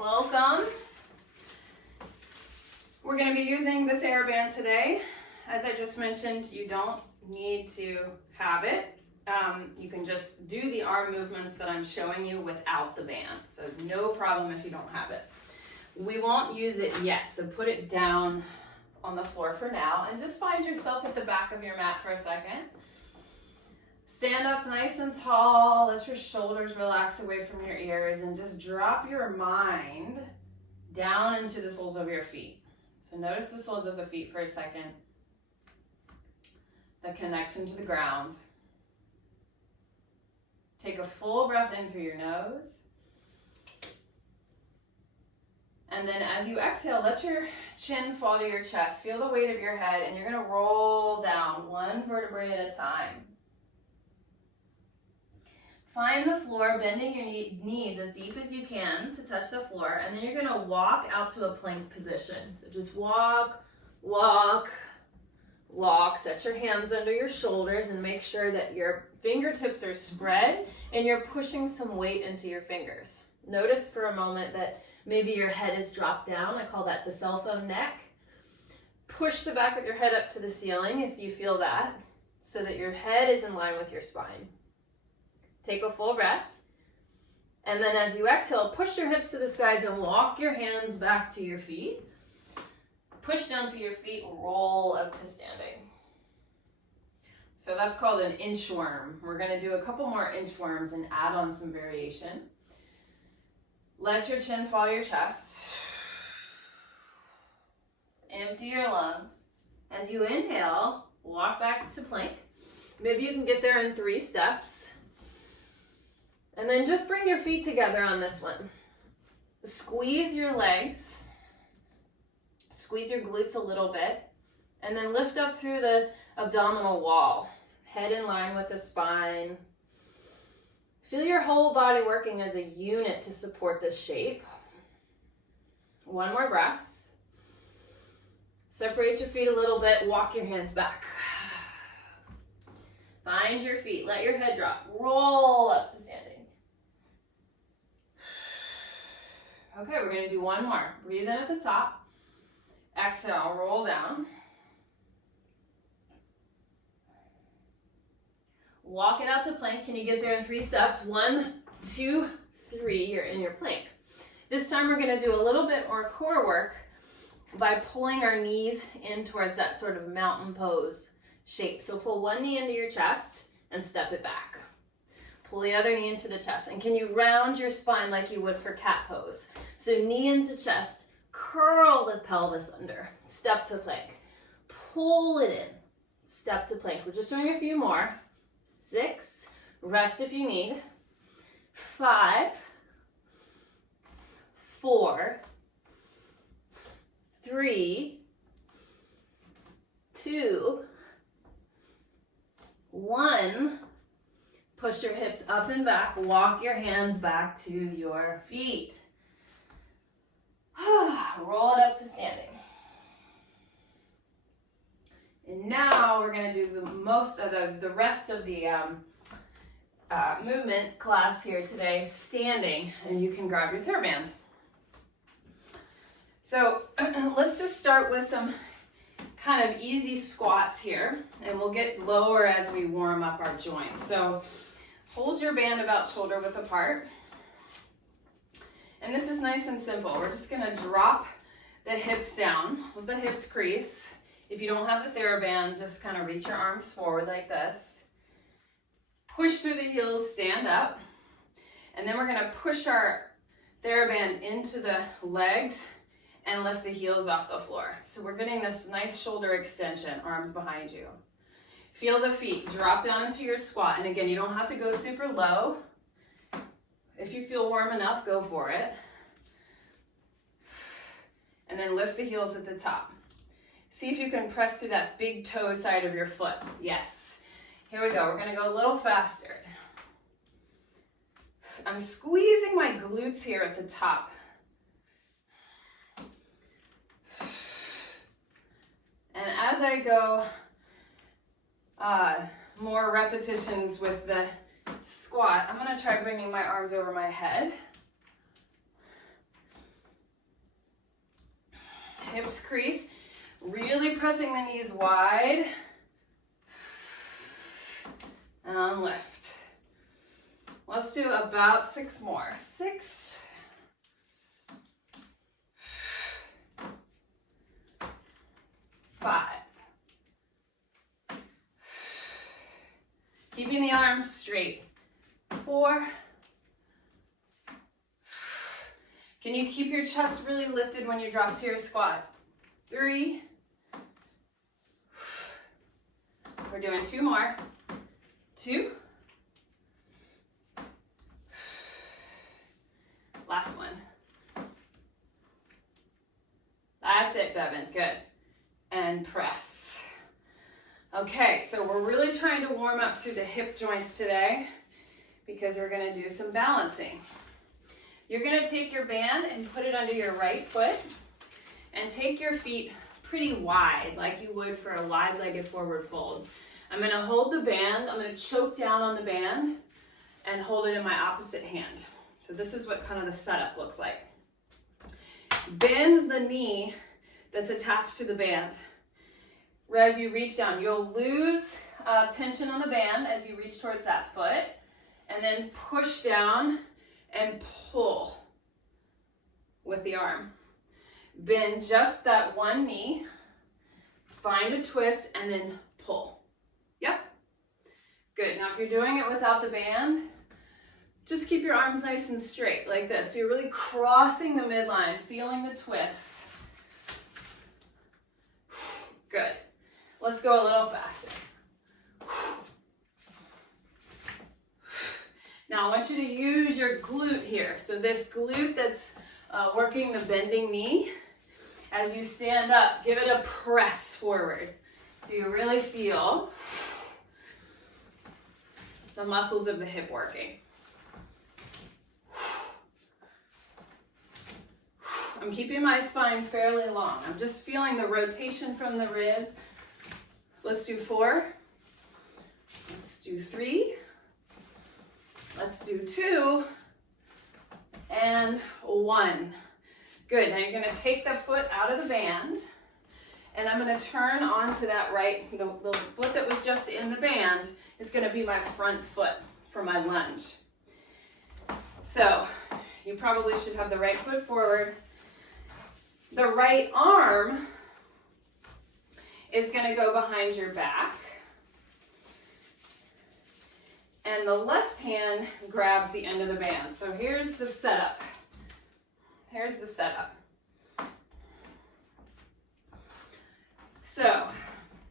welcome. We're going to be using the TheraBand today. As I just mentioned, you don't need to have it. You can just do the arm movements that I'm showing you without the band. So no problem if you don't have it. We won't use it yet, so put it down on the floor for now and just find yourself at the back of your mat for a second. Stand up nice and tall, let your shoulders relax away from your ears, and just drop your mind down into the soles of your feet. So notice the soles of the feet for a second, the connection to the ground. Take a full breath in through your nose. And then as you exhale, let your chin fall to your chest. Feel the weight of your head, and you're going to roll down one vertebrae at a time. Find the floor, bending your knees as deep as you can to touch the floor, and then you're going to walk out to a plank position. So just walk, walk, walk. Set your hands under your shoulders and make sure that your fingertips are spread and you're pushing some weight into your fingers. Notice for a moment that maybe your head is dropped down. I call that the cell phone neck. Push the back of your head up to the ceiling if you feel that, so that your head is in line with your spine. Take a full breath. And then as you exhale, push your hips to the skies and walk your hands back to your feet. Push down through your feet, roll up to standing. So that's called an inchworm. We're going to do a couple more inchworms and add on some variation. Let your chin fall to your chest. Empty your lungs. As you inhale, walk back to plank. Maybe you can get there in 3 steps. And then just bring your feet together on this one. Squeeze your legs. Squeeze your glutes a little bit. And then lift up through the abdominal wall. Head in line with the spine. Feel your whole body working as a unit to support this shape. One more breath. Separate your feet a little bit. Walk your hands back. Find your feet. Let your head drop. Roll up to standing. Okay, we're going to do one more. Breathe in at the top. Exhale, roll down. Walk it out to plank. Can you get there in 3 steps? 1, 2, 3. You're in your plank. This time we're going to do a little bit more core work by pulling our knees in towards that sort of mountain pose shape. So pull one knee into your chest and step it back. Pull the other knee into the chest. And can you round your spine like you would for cat pose? So knee into chest, curl the pelvis under, step to plank. Pull it in, step to plank. We're just doing a few more. 6, rest if you need. 5, 4, 3, 2, 1. Push your hips up and back. Walk your hands back to your feet. Roll it up to standing. And now we're going to do the rest of the movement class here today, standing, and you can grab your TheraBand. So let's just start with some kind of easy squats here, and we'll get lower as we warm up our joints. So hold your band about shoulder width apart. And this is nice and simple. We're just going to drop the hips down, let the hips crease. If you don't have the TheraBand, just kind of reach your arms forward like this. Push through the heels, stand up. And then we're going to push our TheraBand into the legs and lift the heels off the floor. So we're getting this nice shoulder extension, arms behind you. Feel the feet drop down into your squat. And again, you don't have to go super low. If you feel warm enough, go for it. And then lift the heels at the top. See if you can press through that big toe side of your foot. Yes. Here we go. We're going to go a little faster. I'm squeezing my glutes here at the top. And as I go more repetitions with the squat, I'm going to try bringing my arms over my head. Hips crease, really pressing the knees wide. And lift. Let's do about 6 more. 6. 5. Keeping the arms straight. 4. Can you keep your chest really lifted when you drop to your squat? 3. We're doing 2 more. 2. Last one. That's it, Bevan. Good. And press. Okay, so we're really trying to warm up through the hip joints today because we're going to do some balancing. You're going to take your band and put it under your right foot and take your feet pretty wide like you would for a wide-legged forward fold. I'm going to hold the band, I'm going to choke down on the band and hold it in my opposite hand. So this is what kind of the setup looks like. Bend the knee that's attached to the band. As you reach down, you'll lose tension on the band as you reach towards that foot, and then push down and pull with the arm. Bend just that one knee, find a twist, and then pull. Yep. Good. Now if you're doing it without the band, just keep your arms nice and straight like this. So you're really crossing the midline, feeling the twist. Good. Let's go a little faster. Now I want you to use your glute here. So this glute that's working the bending knee, as you stand up, give it a press forward. So you really feel the muscles of the hip working. I'm keeping my spine fairly long. I'm just feeling the rotation from the ribs. Let's do 4. Let's do 3. Let's do 2. And 1. Good. Now you're going to take the foot out of the band, and I'm going to turn onto that right, the foot that was just in the band is going to be my front foot for my lunge. So you probably should have the right foot forward. The right arm is going to go behind your back, and the left hand grabs the end of the band. So here's the setup. Here's the setup. So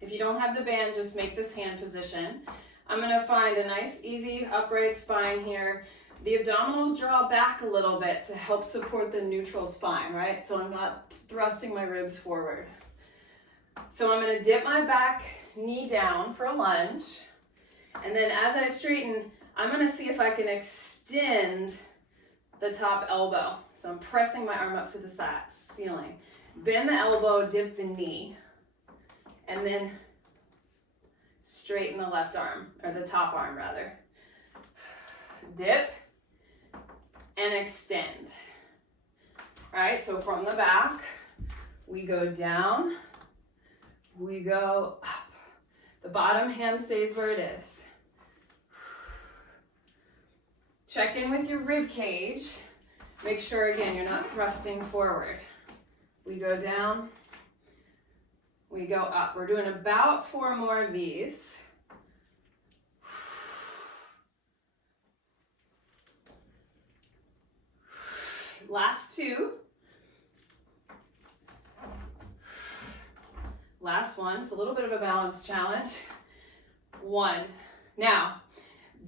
if you don't have the band, just make this hand position. I'm going to find a nice, easy, upright spine here. The abdominals draw back a little bit to help support the neutral spine, right? So I'm not thrusting my ribs forward. So I'm going to dip my back knee down for a lunge. And then as I straighten, I'm going to see if I can extend the top elbow. So I'm pressing my arm up to the ceiling. Bend the elbow, dip the knee, and then straighten the left arm, or the top arm rather. Dip and extend. All right, so from the back, we go down, we go up. The bottom hand stays where it is. Check in with your rib cage. Make sure, again, you're not thrusting forward. We go down, we go up. We're doing about 4 more of these. Last 2. Last one. It's a little bit of a balance challenge. 1. Now,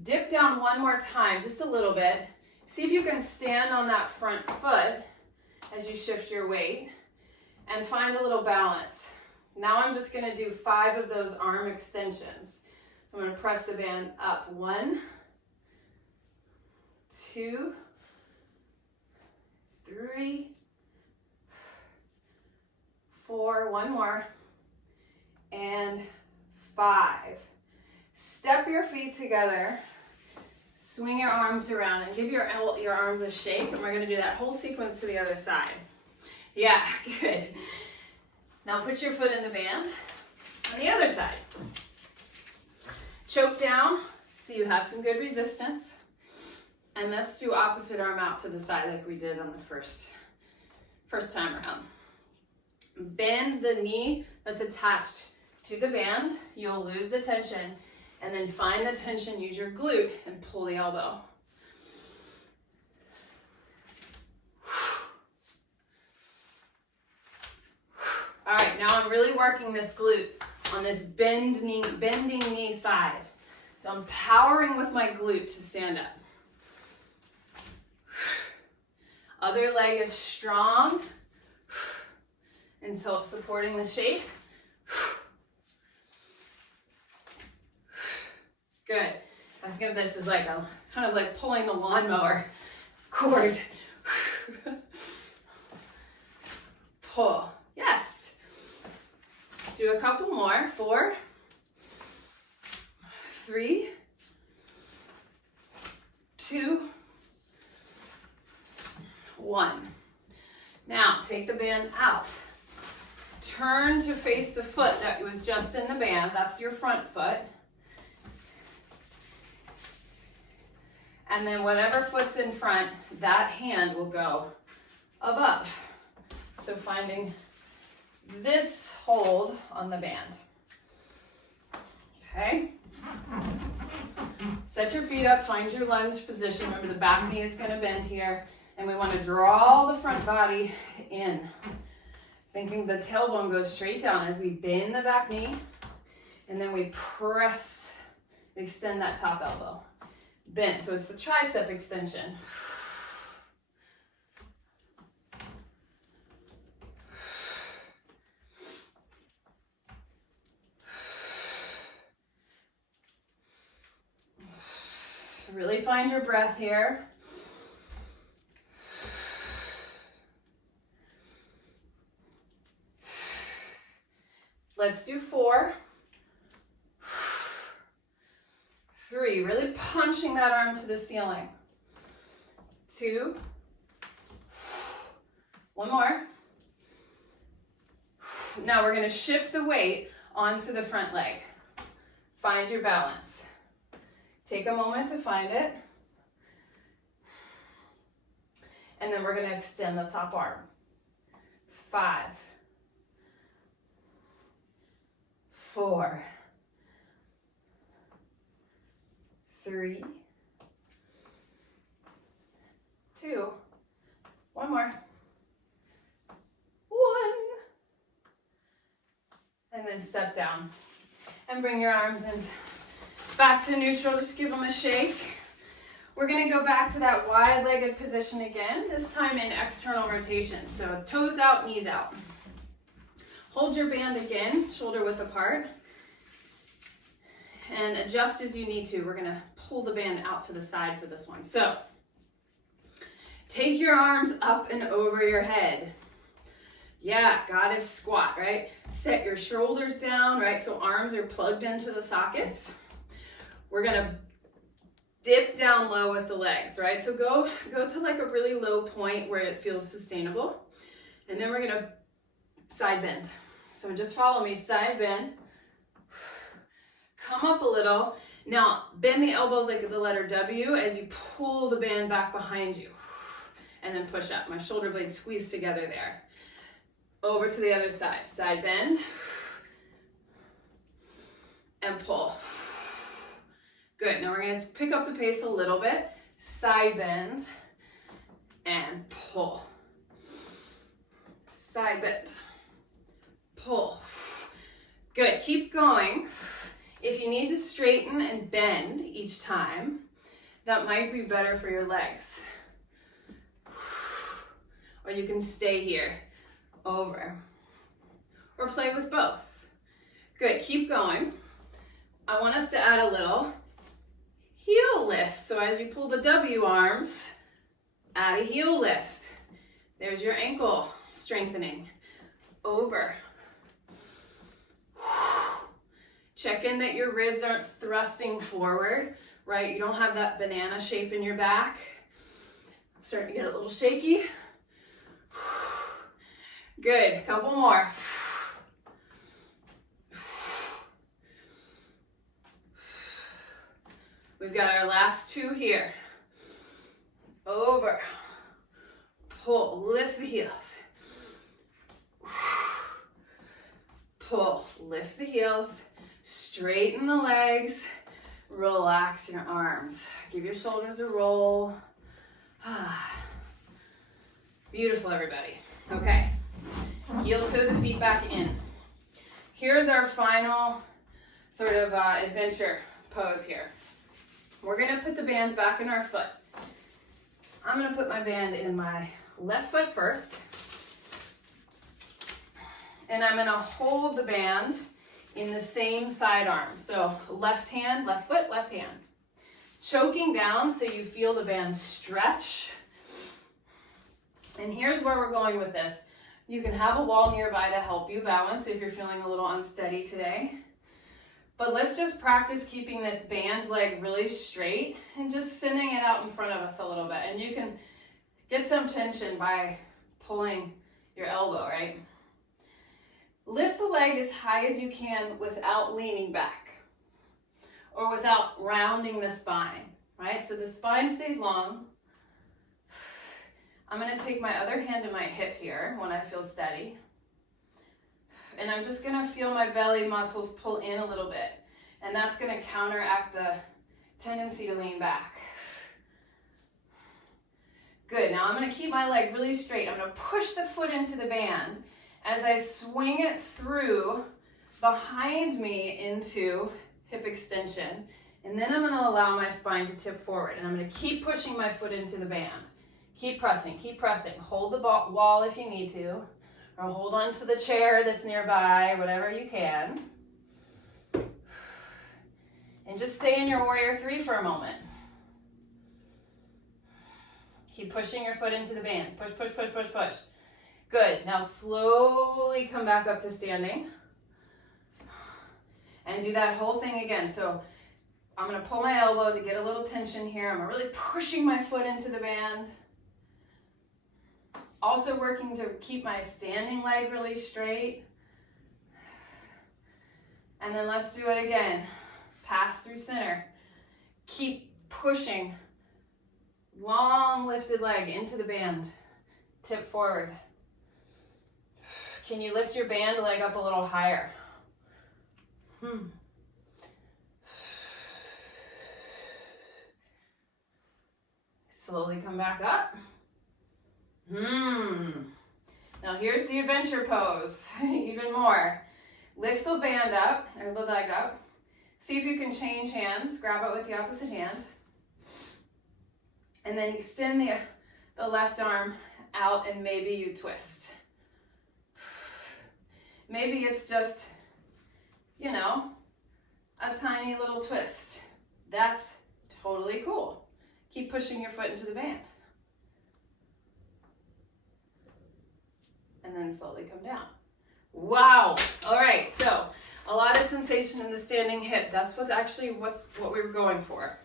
dip down one more time, just a little bit. See if you can stand on that front foot as you shift your weight and find a little balance. Now I'm just going to do 5 of those arm extensions. So I'm going to press the band up. 1, 2, 3, 4, one more, and 5. Step your feet together, swing your arms around, and give your arms a shake, and we're going to do that whole sequence to the other side. Yeah, good. Now put your foot in the band on the other side. Choke down so you have some good resistance. And let's do opposite arm out to the side like we did on the first time around. Bend the knee that's attached to the band. You'll lose the tension. And then find the tension, use your glute, and pull the elbow. All right, now I'm really working this glute on this bending knee side. So I'm powering with my glute to stand up. Other leg is strong until it's supporting the shape. Good. I think of this as like a kind of like pulling the lawnmower cord. Pull. Yes. Let's do a couple more. 4, 3, 2, 1. Now take the band out. Turn to face the foot that was just in the band. That's your front foot. And then whatever foot's in front, that hand will go above. So finding this hold on the band. Okay? Set your feet up, find your lunge position. Remember the back knee is going to bend here. And we want to draw the front body in. Thinking the tailbone goes straight down as we bend the back knee. And then we press, extend that top elbow. Bend, so it's the tricep extension. Really find your breath here. Let's do 4. 3, really punching that arm to the ceiling. 2. 1 more. Now we're going to shift the weight onto the front leg. Find your balance. Take a moment to find it. And then we're going to extend the top arm. 5, 4, 3, 2, 1 more. 1. And then step down. And bring your arms in back to neutral. Just give them a shake. We're going to go back to that wide-legged position again, this time in external rotation. So toes out, knees out. Hold your band again, shoulder width apart. And adjust as you need to. We're going to pull the band out to the side for this one. So take your arms up and over your head. Yeah, goddess squat, right? Set your shoulders down, right? So arms are plugged into the sockets. We're going to dip down low with the legs, right? So go to like a really low point where it feels sustainable. And then we're going to side bend. So just follow me, side bend. Come up a little. Now bend the elbows like the letter W as you pull the band back behind you. And then push up. My shoulder blades squeeze together there. Over to the other side. Side bend. And pull. Good. Now we're going to pick up the pace a little bit. Side bend. And pull. Side bend. Pull. Good. Keep going. If you need to straighten and bend each time, that might be better for your legs. Or you can stay here. Over. Or play with both. Good. Keep going. I want us to add a little heel lift. So as you pull the W arms, add a heel lift. There's your ankle strengthening. Over. Check in that your ribs aren't thrusting forward, right? You don't have that banana shape in your back. I'm starting to get a little shaky. Good, couple more. We've got our last two here. Over. Pull, lift the heels. Pull, lift the heels. Straighten the legs. Relax your arms. Give your shoulders a roll. Beautiful, everybody. Okay. Heel toe the feet back in. Here's our final sort of adventure pose here. We're gonna put the band back in our foot. I'm gonna put my band in my left foot first. And I'm gonna hold the band in the same side arm. So left hand, left foot, left hand. Choking down so you feel the band stretch. And here's where we're going with this. You can have a wall nearby to help you balance if you're feeling a little unsteady today. But let's just practice keeping this band leg really straight and just sending it out in front of us a little bit. And you can get some tension by pulling your elbow, right? Lift the leg as high as you can without leaning back or without rounding the spine, right? So the spine stays long. I'm gonna take my other hand to my hip here when I feel steady. And I'm just gonna feel my belly muscles pull in a little bit. And that's gonna counteract the tendency to lean back. Good, now I'm gonna keep my leg really straight. I'm gonna push the foot into the band as I swing it through behind me into hip extension. And then I'm gonna allow my spine to tip forward. And I'm gonna keep pushing my foot into the band. Keep pressing, keep pressing. Hold the wall if you need to, or hold on to the chair that's nearby, whatever you can. And just stay in your warrior three for a moment. Keep pushing your foot into the band. Push, push, push, push, push. Good, now slowly come back up to standing. And do that whole thing again. So I'm gonna pull my elbow to get a little tension here. I'm really pushing my foot into the band. Also working to keep my standing leg really straight. And then let's do it again. Pass through center. Keep pushing. Long lifted leg into the band. Tip forward. Can you lift your band leg up a little higher? Slowly come back up. Now here's the adventure pose, even more. Lift the band up, or the leg up. See if you can change hands. Grab it with the opposite hand. And then extend the left arm out and maybe you twist. Maybe it's just, you know, a tiny little twist. That's totally cool. Keep pushing your foot into the band. And then slowly come down. Wow. All right, so a lot of sensation in the standing hip. That's what we were going for.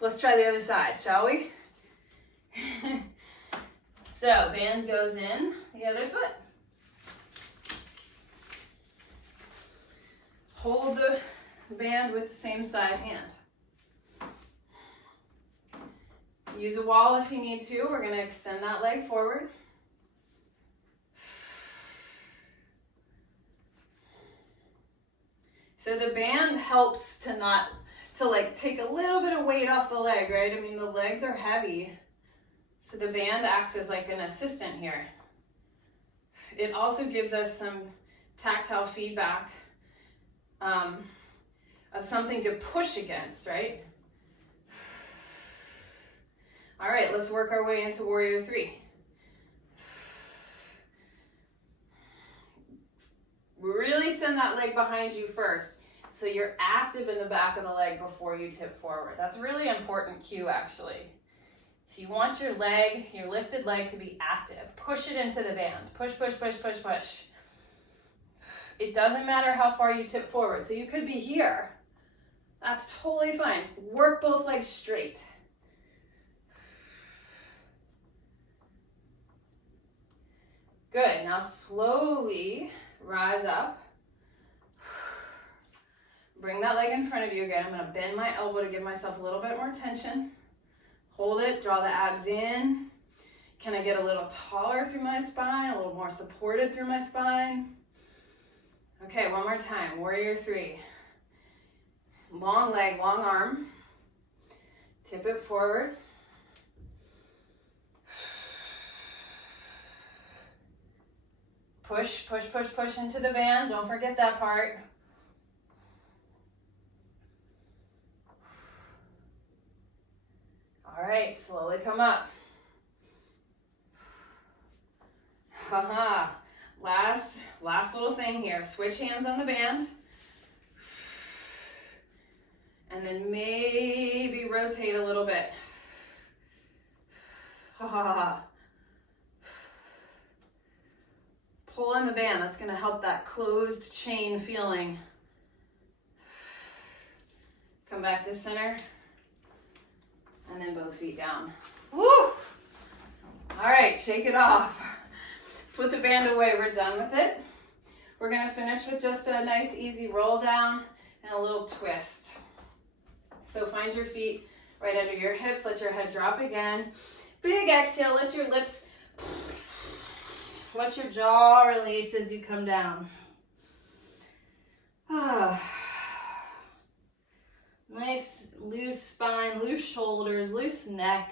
Let's try the other side, shall we? So band goes in the other foot. Hold the band with the same side hand. Use a wall if you need to. We're going to extend that leg forward. So the band helps to take a little bit of weight off the leg, right? I mean, the legs are heavy. So the band acts as like an assistant here. It also gives us some tactile feedback of something to push against, right? All right, let's work our way into warrior three. Really send that leg behind you first, so you're active in the back of the leg before you tip forward. That's a really important cue, actually. If you want your leg, your lifted leg, to be active, push it into the band. Push, push, push, push, push. It doesn't matter how far you tip forward. So you could be here. That's totally fine. Work both legs straight. Good, now slowly rise up. Bring that leg in front of you again. I'm gonna bend my elbow to give myself a little bit more tension. Hold it, draw the abs in. Can I get a little taller through my spine, a little more supported through my spine? Okay, one more time, warrior three. Long leg, long arm. Tip it forward. Push, push, push, push into the band. Don't forget that part. All right, slowly come up. Haha. Last little thing here. Switch hands on the band. And then maybe rotate a little bit. Ha ha ha. Pull on the band. That's going to help that closed chain feeling. Come back to center. And then both feet down. Woo! All right, shake it off. Put the band away. We're done with it. We're going to finish with just a nice easy roll down and a little twist. So find your feet right under your hips. Let your head drop again. Big exhale. Let your lips, let your jaw release as you come down. Nice loose spine, loose shoulders, loose neck.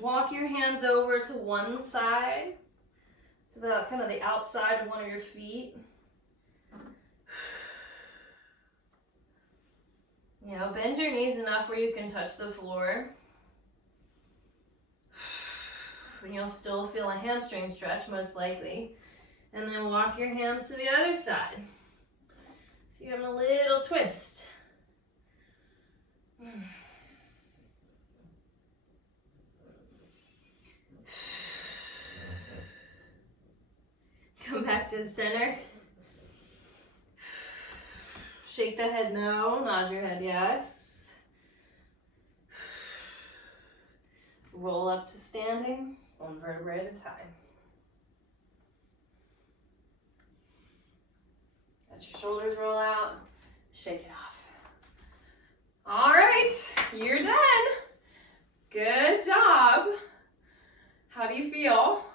Walk your hands over to one side, to the kind of the outside of one of your feet. You know, bend your knees enough where you can touch the floor. And you'll still feel a hamstring stretch, most likely. And then walk your hands to the other side. So you're having a little twist. Come back to center. Shake the head no, nod your head yes. Roll up to standing, one vertebrae at a time. Let your shoulders roll out, shake it off. All right, you're done. Good job. How do you feel?